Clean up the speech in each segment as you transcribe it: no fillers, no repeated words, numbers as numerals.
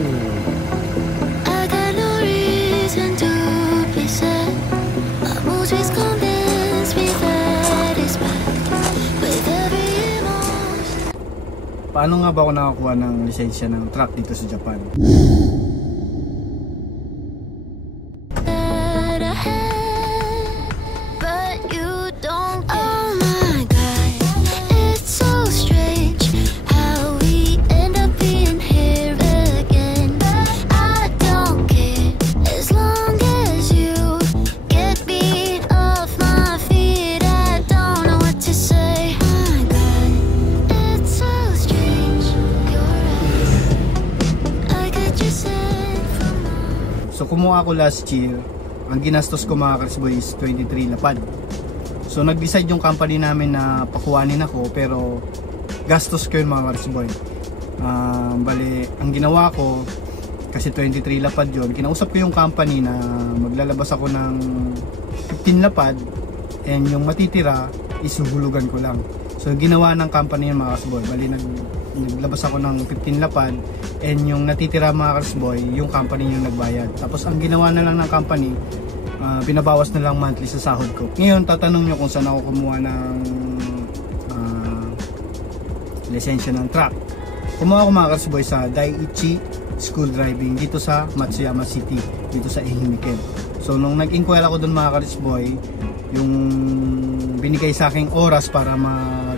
I got no reason to be sad. My mood is convinced me that it's bad. With every emotion. Paano nga ba ako nakakuha ng lisensya ng truck dito sa Japan? So kumuha ako last year, ang ginastos ko mga Karsboy is 23 lapad. So nag-decide yung company namin na pakuhanin ako, pero gastos ko yun mga Karsboy. Bali, ang ginawa ko, kasi 23 lapad yun, kinausap ko yung company na maglalabas ako ng 15 lapad, and yung matitira, isuhulugan ko lang. So ginawa ng company yung mga Karsboy, bali naglabas ako ng 15 lapad, and yung natitira mga Karsboy, yung company yung nagbayad. Tapos ang ginawa na lang ng company, binabawas na lang monthly sa sahod ko. Ngayon tatanong nyo kung saan ako kumuha ng lisensya ng truck. Kumuha ako mga Karsboy sa Daiichi School Driving dito sa Matsuyama City, dito sa Ehime-ken. So nung nag-inquire ako dun mga Karsboy, yung binigay sa aking oras para mag-practice,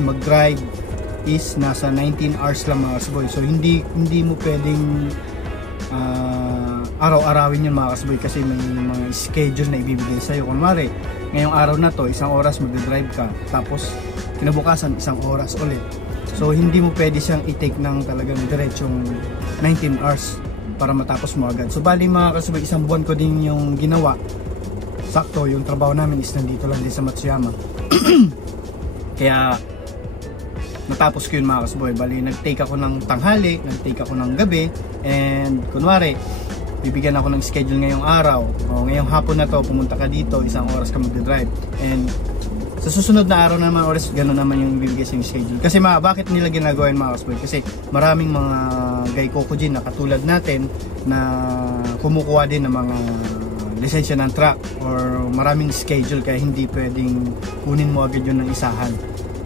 mag-drive is nasa 19 hours lang mga Karsboy. So hindi mo pwedeng araw-arawin yun mga Karsboy, kasi may mga schedule na ibibigay sa'yo. Kunwari, ngayong araw na to, isang oras mag-drive ka, tapos kinabukasan isang oras ulit. So hindi mo pwede siyang i-take ng talagang diretsong 19 hours para matapos mo agad. So bali mga Karsboy, isang buwan ko din yung ginawa. Sakto, yung trabaho namin is nandito lang din sa Matsuyama. Kaya natapos ko yun mga Karsboy. Bali nag-take ako ng tanghali, nag-take ako ng gabi, and kunwari bibigyan ako ng schedule ngayong araw, o ngayong hapon na to pumunta ka dito, isang oras ka mag-drive, and sa susunod na araw naman oras, gano'n naman yung ibibigay sa yung schedule. Kasi bakit nila ginagawa yun mga Karsboy? Kasi maraming mga gaikokujin na katulad natin na kumukuha din ng mga lisensya ng truck, or maraming schedule, kaya hindi pwedeng kunin mo agad yun ng isahan.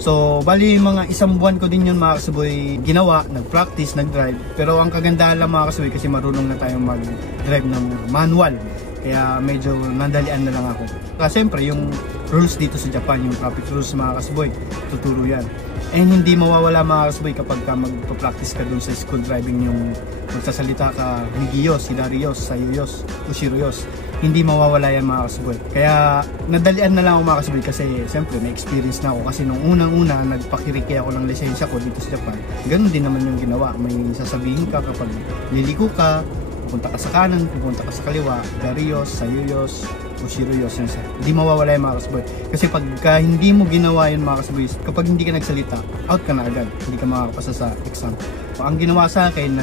So bali mga isang buwan ko din yun mga Karsboy ginawa, nag-practice, nag-drive. Pero ang kagandahan lang mga Karsboy, kasi marunong na tayong mag-drive ng manual, kaya medyo nandalian na lang ako. Kasi siyempre yung rules dito sa Japan, yung traffic rules mga Karsboy, tuturo yan. And hindi mawawala mga Karsboy kapag ka magpa-practice ka dun sa school driving, yung magsasalita ka Migiyos, Hidarios, Sayuyos, Ushiroyos. Hindi mawawala yan mga Karsboy. Kaya nadalian na lang ako mga Karsboy, kasi siyempre may experience na ako. Kasi nung unang-una nagpakiriki ako ng lisensya ko dito sa Japan, ganun din naman yung ginawa. May sasabihin ka kapag liliko ka, pupunta ka sa kanan, pupunta ka sa kaliwa, Hidarios, Sayuyos, Ushiroyos, yan sa. Hindi mawawala yung mga Karsboy. Kasi pagka hindi mo ginawa yun mga Karsboy, kapag hindi ka nagsalita, out ka na agad. Hindi ka makakapasa sa exam. So, ang ginawa sa akin,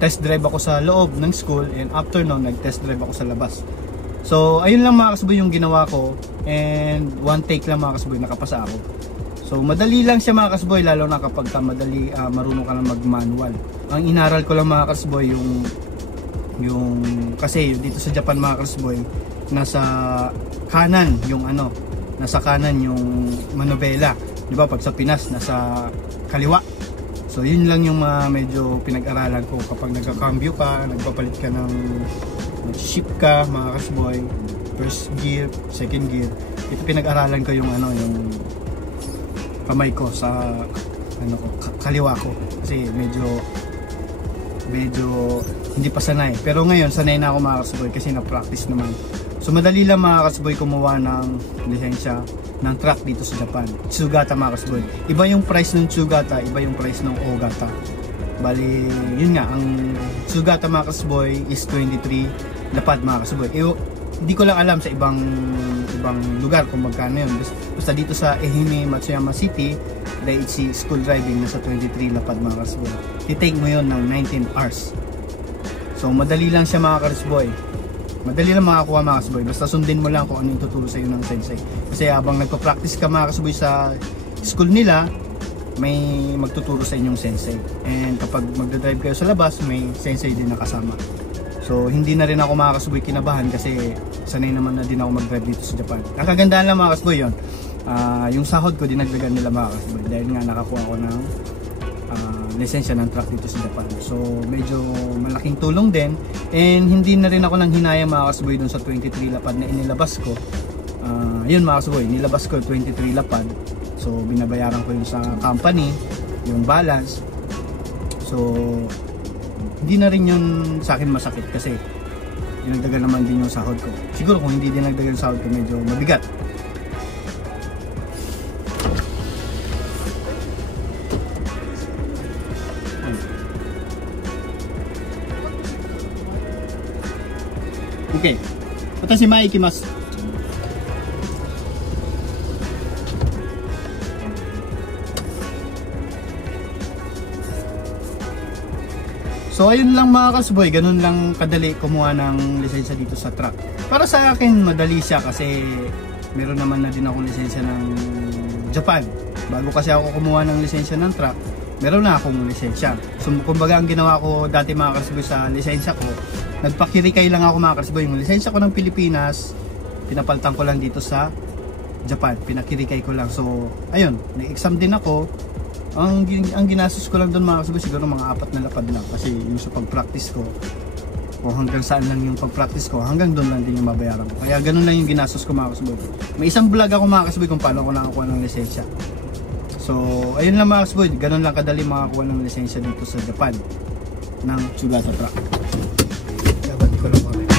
test drive ako sa loob ng school, and after nun, nag-test drive ako sa labas. So, ayun lang mga Karsboy yung ginawa ko, and one take lang mga Karsboy, nakapasa ako. So, madali lang siya mga Karsboy, lalo na kapag marunong ka na mag-manual. Ang inaral ko lang mga Karsboy, kasi dito sa Japan mga Karsboy, nasa kanan yung manobela. Di ba, pag sa Pinas, nasa kaliwa. So yun lang yung medyo pinag-aralan ko kapag nagka-cambio ka, nagpapalit ka ng shift ka mga Karsboy, first gear, second gear. Ito pinag-aralan ko yung kamay ko sa kaliwa ko, kasi medyo hindi pa sanay. Pero ngayon sanay na ako mga Karsboy, kasi na-practice naman. So madali lang mga Karsboy kumuha ng lisensya ng truck dito sa Japan. Tsugata mga Karsboy. Iba yung price ng Tsugata, iba yung price ng Ogata. Bali, yun nga, ang Tsugata mga Karsboy is 23 lapad mga Karsboy. Hindi ko lang alam sa ibang lugar kung magkano yun. Basta dito sa Ehime, Matsuyama City, Daiichi School Driving, nasa 23 lapad mga Karsboy. I-take mo yun ng 19 hours. So madali lang siya mga Karsboy. Madali lang makakuha mga Karsboy, basta sundin mo lang kung ano yung tuturo sa iyo ng sensei. Kasi habang nagpa-practice ka mga Karsboy sa school nila, may magtuturo sa inyong sensei. And kapag magdadrive kayo sa labas, may sensei din nakasama. So hindi na rin ako mga kasboy kinabahan kasi sanay naman na din ako mag-drive dito sa Japan. Ang kagandahan lang mga kasboy yun, yung sahod ko dinagdagan nila mga kasboy dahil nga nakakuha ko ng lisensya ng truck dito sa Japan. So medyo malaking tulong din, and hindi na rin ako nang hinayang mga kasboy dun sa 23 lapad na inilabas ko. Yun mga kasboy, nilabas ko 23 lapad. So binabayaran ko yun sa company, yung balance. So hindi na rin yun sa akin masakit kasi dinagdagan naman din yung sahod ko. Siguro kung hindi dinagdagan yung sahod ko, medyo mabigat. Okay, watashi mae ikimasu. So ayun lang mga kasboy, ganun lang kadali kumuha ng lisensya dito sa truck. Para sa akin madali siya kasi meron naman na din akong lisensya ng Japan. Bago kasi ako kumuha ng lisensya ng truck, meron na akong lisensya. So kumbaga ang ginawa ko dati mga kasboy sa lisensya ko, nagpakirikay lang ako mga kasboy. Yung lisensya ko ng Pilipinas, pinapalitan ko lang dito sa Japan, pinakirikay ko lang. So ayun, nag-exam din ako. Ang ginastos ko lang doon mga kasboy, siguro mga 4 na lapad lang kasi yung sa pag-practice ko, o hanggang saan lang yung pag-practice ko, hanggang doon lang din yung mabayaran ko. Kaya ganun lang yung ginastos ko mga kasboy. May isang vlog ako mga kasboy kung paano ko nakakuha ng lisensya. So ayun lang mga kasboy, ganun lang kadali makakuha ng lisensya dito sa Japan ng Sugata truck. Dapat ko lang ulit.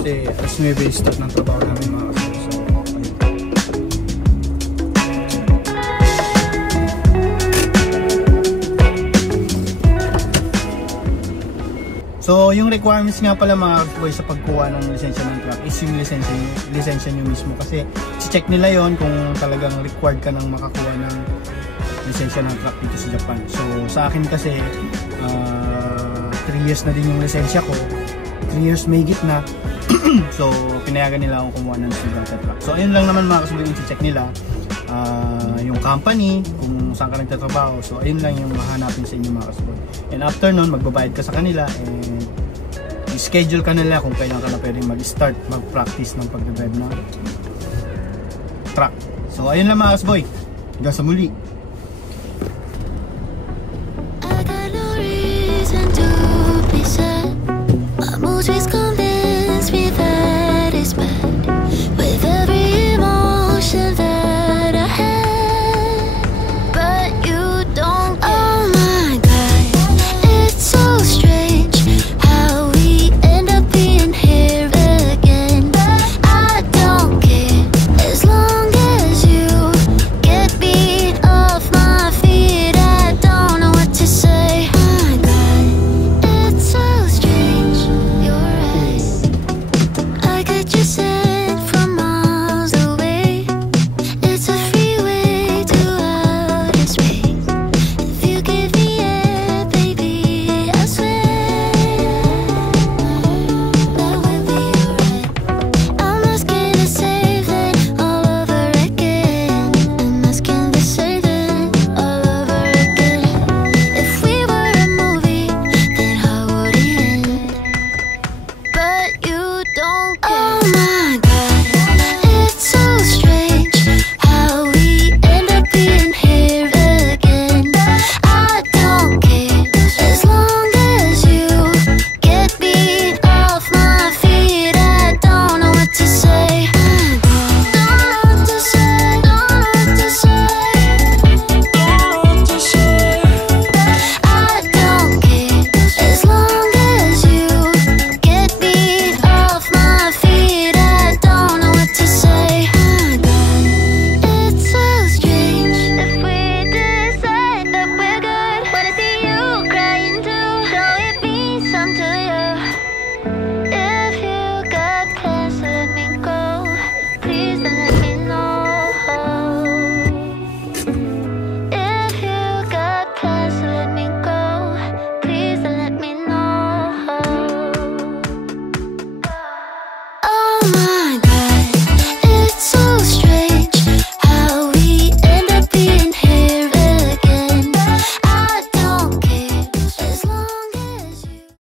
Kasi alas 9 start ng trabaho namin mga kasboy. So yung requirements nga pala mga kasboy sa pagkuha ng lisensya ng truck is yung lisensya nyo mismo, kasi check nila yon kung talagang required ka ng makakuha ng lisensya ng truck dito sa Japan. So sa akin kasi 3 years na din yung lisensya ko, 3 years may higit na. So pinayagan nila akong kumuha ng Sugata truck. So ayun lang naman mga kasboy yung check nila, yung company kung saan ka nagtatrabaho. So ayun lang yung mahanapin sa inyo mga kasboy. And after nun magbabayad ka sa kanila and schedule ka nila kung kailan ka na pwedeng mag-start mag-practice ng pag-drive ng truck. So ayun lang mga kasboy, hanggang sa muli.